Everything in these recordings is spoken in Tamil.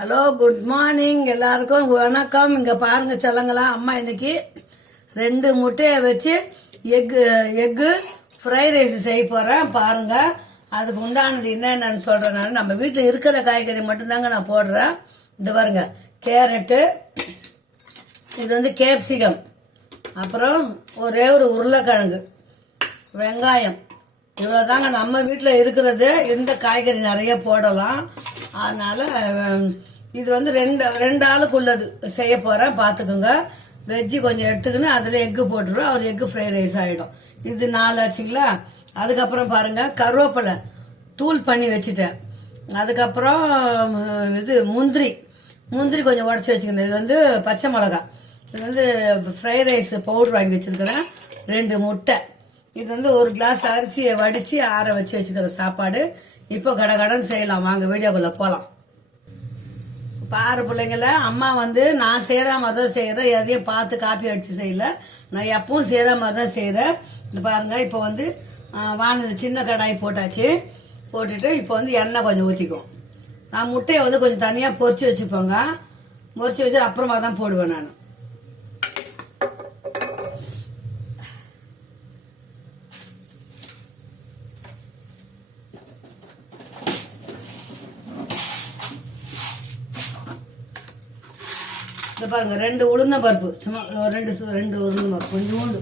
ஹலோ, குட் மார்னிங் எல்லாருக்கும் வணக்கம். இங்கே பாருங்க செல்லங்களா, அம்மா இன்னைக்கு 2 முட்டையை வச்சு எக்கு ஃப்ரைட் ரைஸ் செய்ய போகிறேன். பாருங்க, அதுக்கு உண்டானது என்னென்னு சொல்கிறேன். நான் நம்ம வீட்டில் இருக்கிற காய்கறி மட்டும்தாங்க நான் போடுறேன். இது பாருங்க, கேரட்டு, இது வந்து கேப்சிகம், அப்புறம் ஒரே ஒரு உருளைக்கிழங்கு, வெங்காயம், இவ்வளோதாங்க நம்ம வீட்டில் இருக்கிறது. இந்த காய்கறி நிறைய போடலாம். அதனால் இது வந்து ரெண்டு ஆளுக்கு உள்ளது செய்ய போகிறேன். பார்த்துக்குங்க. வெஜ்ஜு கொஞ்சம் எடுத்துக்கின்னு அதில் எக்கு போட்டுருவோம். அவர் எக்கு ஃப்ரைட் ரைஸ் ஆகிடும். இது 4 ஆச்சுங்களா. அதுக்கப்புறம் பாருங்கள், கருவேப்பிலை தூள் பண்ணி வச்சுட்டேன். அதுக்கப்புறம் இது முந்திரி கொஞ்சம் உடச்சி வச்சுக்கணும். இது வந்து பச்சை மிளகா, இது வந்து ஃப்ரைட் ரைஸ் பவுடர் வாங்கி வச்சுருக்கிறேன். 2 முட்டை, இது வந்து 1 கிளாஸ் அரிசியை வடித்து ஆற வச்சு வச்சுக்கிற சாப்பாடு. இப்போ கடகடன்னு செய்யலாம். வாங்க வீடியோக்குள்ளே போகலாம். பாரு பிள்ளைங்கள, அம்மா வந்து நான் செய்கிற மாதிரி தான் செய்கிறேன். எதையும் பார்த்து காப்பி அடித்து செய்யல. நான் எப்பவும் செய்கிற மாதிரி தான் செய்கிறேன். பாருங்கள், இப்போ வந்து வானது சின்ன கடாய் போட்டாச்சு. போட்டுட்டு இப்போ வந்து எண்ணெய் கொஞ்சம் ஊற்றிக்குவோம். நான் முட்டையை வந்து கொஞ்சம் தனியாக பொரிச்சு வச்சுப்போங்க. பொரிச்சு வச்சு அப்புறமா தான் போடுவேன் நான். இந்த பாருங்க, 2 உளுந்த பருப்பு, சும்மா 2 உளுந்த பருப்பு கொஞ்சோண்டு.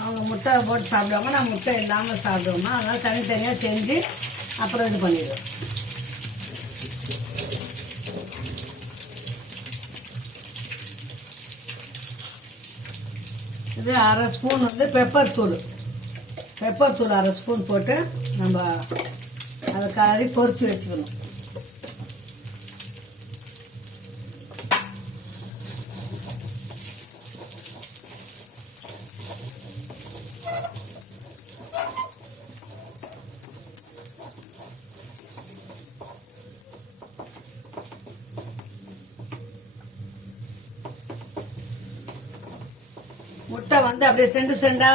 அவங்க முட்டை போட்டு சாப்பிடுவாங்க, நான் முட்டை இல்லாமல் சாப்பிடுவோமா. அதனால் தனித்தனியாக செஞ்சு அப்புறம் இது பண்ணிடுவோம். இது 1/2 ஸ்பூன் வந்து பெப்பர் தூள் 1/2 ஸ்பூன் போட்டு நம்ம அதை கலரி பொரிச்சு வச்சுக்கணும். முட்டை வந்து அப்படியே செண்டா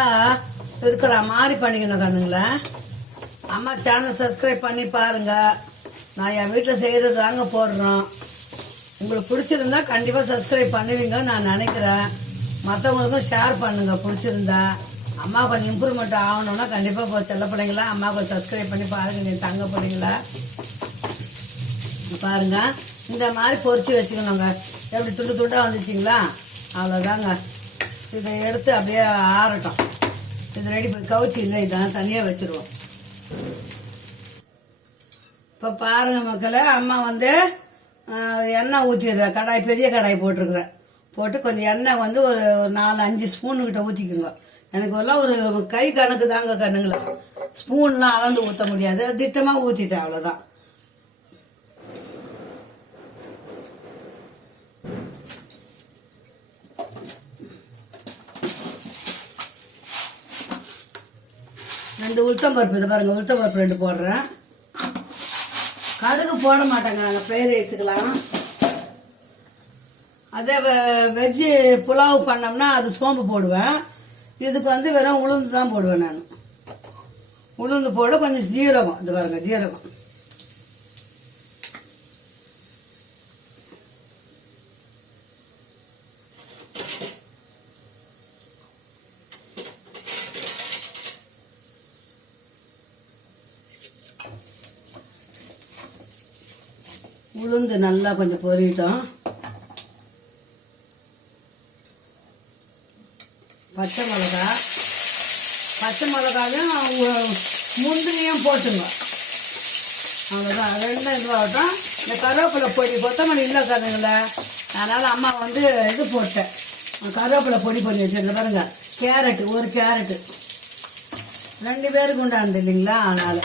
இருக்கிற மாதிரி பண்ணிக்கணும் கண்ணுங்களா. அம்மா சேனல் சப்ஸ்கிரைப் பண்ணி பாருங்க. நான் என் வீட்டில் செய்கிறது தாங்க போடுறோம். உங்களுக்கு பிடிச்சிருந்தா கண்டிப்பாக சப்ஸ்கிரைப் பண்ணுவீங்க நான் நினைக்கிறேன். மற்றவங்களுக்கும் ஷேர் பண்ணுங்க பிடிச்சிருந்தா. அம்மா கொஞ்சம் இம்ப்ரூவ்மெண்ட் ஆகணும்னா கண்டிப்பாக செல்ல பிள்ளைங்களா அம்மா கொஞ்சம் சப்ஸ்கிரைப் பண்ணி பாருங்க. நீ தங்க பிள்ளைங்களா பாருங்க, இந்த மாதிரி பொரிச்சு வச்சுக்கணுங்க. எப்படி துண்டு துண்டாக வந்துச்சிங்களா, அவ்வளோதாங்க. இதை எடுத்து அப்படியே ஆறட்டும். இது ரெடி பண்ணி கவுச்சி இல்லை, இதெல்லாம் தனியாக வச்சுருவோம். இப்போ பாருங்க மக்களே, அம்மா வந்து எண்ணெய் ஊற்றிடுறேன். கடாய், பெரிய கடாய் போட்டிருக்குறேன். போட்டு கொஞ்சம் எண்ணெய் வந்து ஒரு 4-5 ஸ்பூனுக்கிட்ட ஊற்றிக்குங்க. எனக்கு எல்லாம் ஒரு கை கணக்கு தாங்க கண்ணுங்களா. ஸ்பூன்லாம் அளந்து ஊற்ற முடியாது. திட்டமாக ஊற்றிட்டேன், அவ்வளோதான். உளுத்தம் பருப்பு, இதை பாருங்க, உளுத்தம் பருப்பு 2 போடுறேன். கடுகு போட மாட்டாங்க நாங்கள் ஃப்ரைட் ரைஸுக்கெல்லாம். அதே வெஜ்ஜு புலாவ் பண்ணோம்னா அது சோம்பு போடுவேன். இதுக்கு வந்து வெறும் உளுந்து தான் போடுவேன் நான். உளுந்து போட கொஞ்சம் ஜீரகம், இது பாருங்க ஜீரகம். உளுந்து நல்லா கொஞ்சம் பொரியட்டும். பச்சை மிளகாயும் முந்திரியும் போட்டுங்க. அவ்வளோதான். 2 இதுவாகட்டும். இந்த கருவேப்பிலை பொடி, கொத்தமல்லி இல்லை கருங்கள. அதனால் அம்மா வந்து இது போட்டேன், கருவேப்பிலை பொடி பண்ணி வச்சுருங்க. பாருங்க, கேரட்டு, 1 கேரட்டு 2 பேருக்கு உண்டானது இல்லைங்களா. அதனால்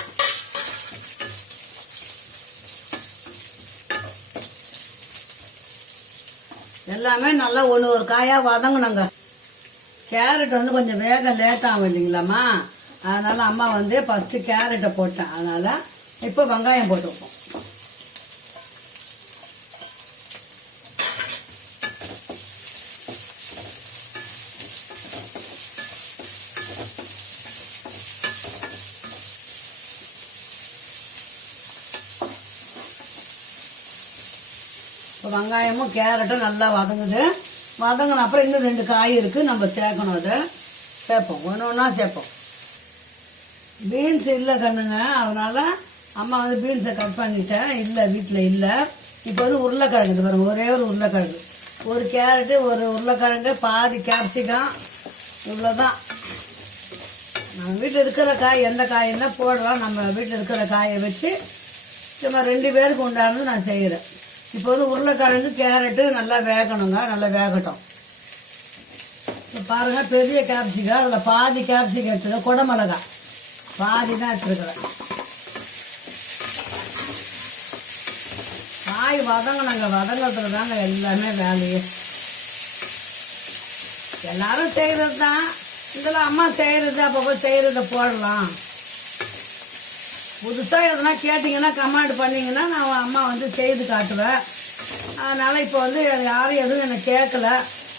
எல்லாமே நல்லா ஒரு காயாக வதங்கணுங்க. கேரட் வந்து கொஞ்சம் வேக லேட்டாகும் இல்லைங்களாம்மா, அதனால அம்மா வந்து ஃபஸ்ட்டு கேரட்டை போட்டேன். அதனால இப்போ வெங்காயம் போட்டு வைப்போம். இப்போ வெங்காயமும் கேரட்டும் நல்லா வதங்குது. வதங்கின அப்புறம் இன்னும் 2 காய் இருக்குது, நம்ம சேர்க்கணும். அதை சேர்ப்போம், ஒன்றா சேர்ப்போம். பீன்ஸ் இல்லை கண்ணுங்க, அதனால் அம்மா வந்து பீன்ஸை கட் பண்ணிட்டேன். இல்லை, வீட்டில் இல்லை. இப்போ வந்து உருளைக்கிழங்கு பாருங்க, ஒரே ஒரு உருளைக்கிழங்கு, ஒரு கேரட்டு, ஒரு உருளைக்கிழங்கு, பாதி கேப்சிகம், இவ்வளோதான். நம்ம வீட்டில் இருக்கிற காய் எந்த காயின்னா போடலாம். நம்ம வீட்டில் இருக்கிற காயை வச்சு சும்மா 2 பேருக்கு உண்டானது நான் செய்கிறேன். இப்போ வந்து உருளைக்கிழங்கு கேரட்டு நல்லா வேகணுங்க, நல்லா வேகட்டும். இப்போ பாருங்கள், பெரிய கேப்சிகம், அதில் பாதி கேப்சிகம் எடுத்துருக்கேன். குடமிளகா பாதி தான் எடுத்துருக்குறேன். காய் வதங்கினாங்க, வதங்கிறதுல தாங்க எல்லாமே வேலையே. எல்லாரும் செய்கிறது தான், இதெல்லாம் அம்மா செய்கிறது, அப்பப்போ செய்கிறத போடலாம். புதுசாக எதுனா கேட்டிங்கன்னா கமெண்ட் பண்ணிங்கன்னா நான் அம்மா வந்து செய்து காட்டுவேன். அதனால் இப்போ வந்து யாரும் எதுவும் என்னை கேட்கல.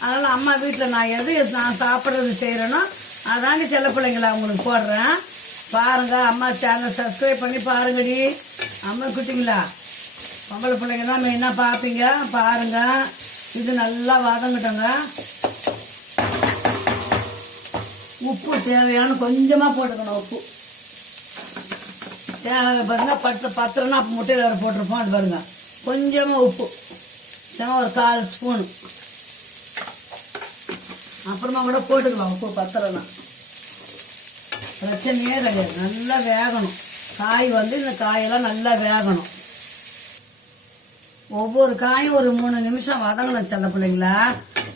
அதனால் அம்மா வீட்டில் நான் சாப்பிட்றது செய்கிறேனோ அதாண்டி செல்ல பிள்ளைங்கள அவங்களுக்கு போடுறேன். பாருங்கள், அம்மா சேனல் சப்ஸ்கிரைப் பண்ணி பாருங்கடி. அம்மா குட்டிங்களா, பொம்பளை பிள்ளைங்க தான் மெயினாக பார்ப்பீங்க. பாருங்கள், இது நல்லா வதங்கட்டோங்க. உப்பு தேவையான கொஞ்சமாக போட்டுக்கணும். உப்பு பாருங்க, 10 அப்போ முட்டையில் வேறு போட்டிருப்போம். அது பாருங்க, கொஞ்சமாக உப்பு, ஒரு 1/4 ஸ்பூன். அப்புறமா கூட போட்டுக்கலாம் உப்பு. 10 பிரச்சனையே கிடையாது. நல்லா வேகணும் காய். வந்து இந்த காயெல்லாம் நல்லா வேகணும். ஒவ்வொரு காயும் ஒரு 3 நிமிஷம் வதங்கணும் செல்ல பிள்ளைங்களா.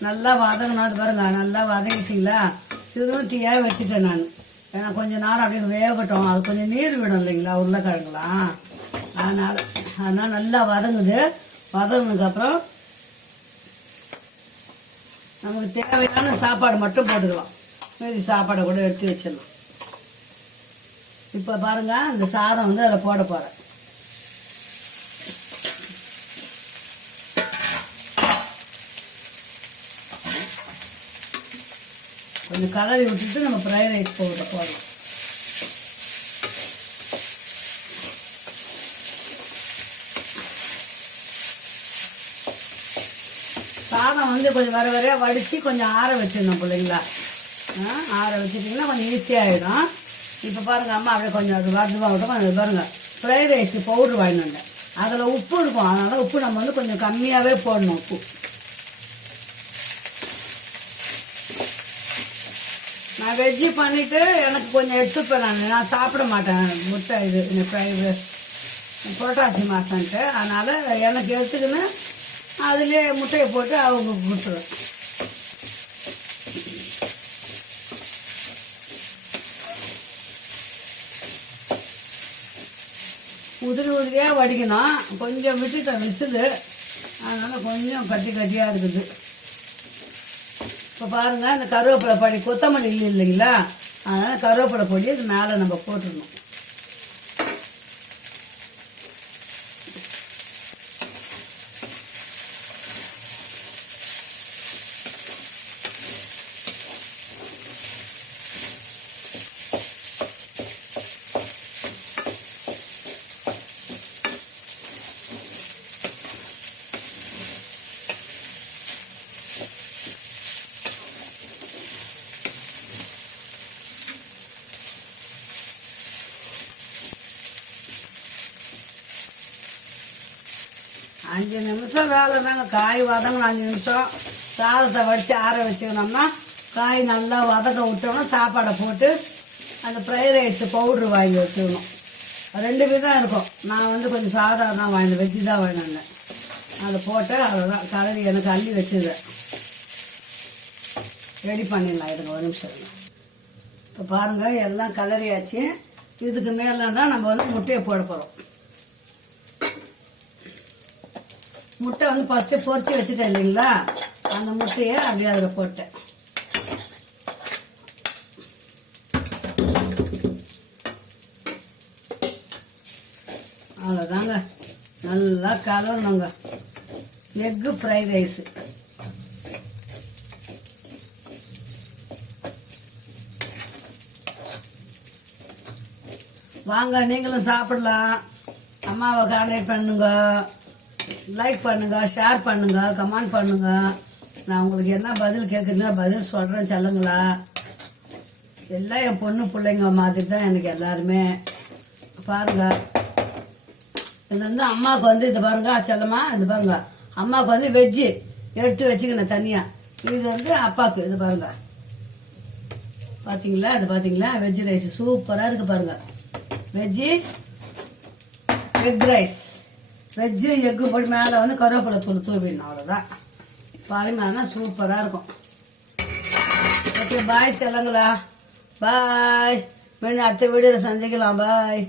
நல்லா வதங்கணும். அது பாருங்க, நல்லா வதங்கிச்சிங்களா. சிறுவட்டியாக வச்சுட்டேன் நான். ஏன்னா கொஞ்சம் நேரம் அப்படியே வேகட்டும். அது கொஞ்சம் நீர் விடும் இல்லைங்களா உருளைக்கிழங்குலாம், அதனால் நல்லா வதங்குது. வதங்கினதுக்கப்புறம் நமக்கு தேவையான சாப்பாடு மட்டும் போட்டுக்கலாம். மீதி சாப்பாடை கூட எடுத்து வச்சிடலாம். இப்போ பாருங்கள், இந்த சாதம் வந்து அதில் போட போகிறேன். கொஞ்சம் கலரி விட்டுட்டு நம்ம ஃப்ரைட் ரைஸ் போடலாம். சாதம் வந்து கொஞ்சம் வர வரையா வடித்து கொஞ்சம் ஆற வச்சிடணும் பிள்ளைங்களா. ஆற வச்சுட்டிங்கன்னா கொஞ்சம் ஈஸியாகிடும். இப்போ பாருங்கள், அம்மா அப்படியே கொஞ்சம் அது வறுவாகட்டும். அது பாருங்கள், ஃப்ரைட் ரைஸ் பவுட்ரு வாங்கிட்டு வந்தேன். அதில் உப்பு இருக்கும், அதனால் உப்பு நம்ம வந்து கொஞ்சம் கம்மியாகவே போடணும். உப்பு நான் வெஜ்ஜி பண்ணிவிட்டு எனக்கு கொஞ்சம் எடுத்துப்பேன். நான் சாப்பிட மாட்டேன் முட்டை. இது புரட்டாசி மாதம்ட்டு, அதனால் எனக்கு எடுத்துக்கின்னு அதுலேயே முட்டையை போட்டு அவங்க கொடுத்துருவேன். உதிரியாக வடிக்கணும். கொஞ்சம் விட்டுட்டேன் விசிலு, அதனால் கொஞ்சம் கட்டியாக இருக்குது. இப்போ பாருங்கள், இந்த கருவேப்பிலை பொடி, கொத்தமல்லி இல்லைங்களா, அதனால் கருவேப்பிலை பொடி இது மேலே நம்ம போட்டுடணும். அஞ்சு நிமிஷம் வேலை தாங்க. காய் வதங்கணும் 5 நிமிஷம். சாதத்தை வடித்து ஆற வச்சுக்கணும்னா காய் நல்லா வதக்க விட்டோம்னா சாப்பாடை போட்டு அந்த ஃப்ரைட் ரைஸ் பவுட்ரு வாங்கி வச்சுக்கணும். 2 விதம் இருக்கும். நான் வந்து கொஞ்சம் சாதாரண வாங்கினேன், வெஜ்ஜி தான் வாங்கினேன். அதை போட்டு அவ்வளோதான் கலரி எனக்கு அள்ளி வச்சுருவேன். ரெடி பண்ணிடலாம். இதுங்க ஒரு நிமிஷம். இப்போ பாருங்கள், எல்லாம் கலரியாச்சு. இதுக்கு மேலே தான் நம்ம வந்து முட்டையை போட போகிறோம். முட்டை வந்து ஃபஸ்ட்டு பொரிச்சு வச்சுட்டேன் இல்லைங்களா, அந்த முட்டையை அப்படியே அதில் போட்டேன். அவ்வளோதாங்க, நல்லா கலரணுங்க. Egg fried rice. வாங்க நீங்களும் சாப்பிடலாம். அம்மாவை கான்டாக்ட் பண்ணுங்க, லைக் பண்ணுங்க, ஷேர் பண்ணுங்க, கமெண்ட் பண்ணுங்க. நான் உங்களுக்கு என்ன பதில் கேட்குறீங்களோ பதில் சொல்கிறேன் சொல்லுங்களா. எல்லாம் என் பொண்ணு பிள்ளைங்க மாதிரி தான் எனக்கு எல்லாருமே. பாருங்க, இது வந்து அம்மாவுக்கு வந்து இது பாருங்க செல்லம்மா, இது பாருங்க அம்மாவுக்கு வந்து வெஜ்ஜு எடுத்து வச்சுக்கணும் தனியாக. இது வந்து அப்பாவுக்கு இது பாருங்க, பார்த்தீங்களா? இது பார்த்தீங்களா? வெஜ் ரைஸ் சூப்பராக இருக்குது பாருங்க. Veg egg rice, veg egg போட்டு மேலே வந்து கருவேப்பிலை தூள் தூவிடணும், அவ்வளோதான். பாருங்கன்னா சூப்பராக இருக்கும். ஓகே, பாய் செல்லுங்களா, பாய். மீண்டும் அடுத்த வீடியோவில் சந்திக்கலாம், பாய்.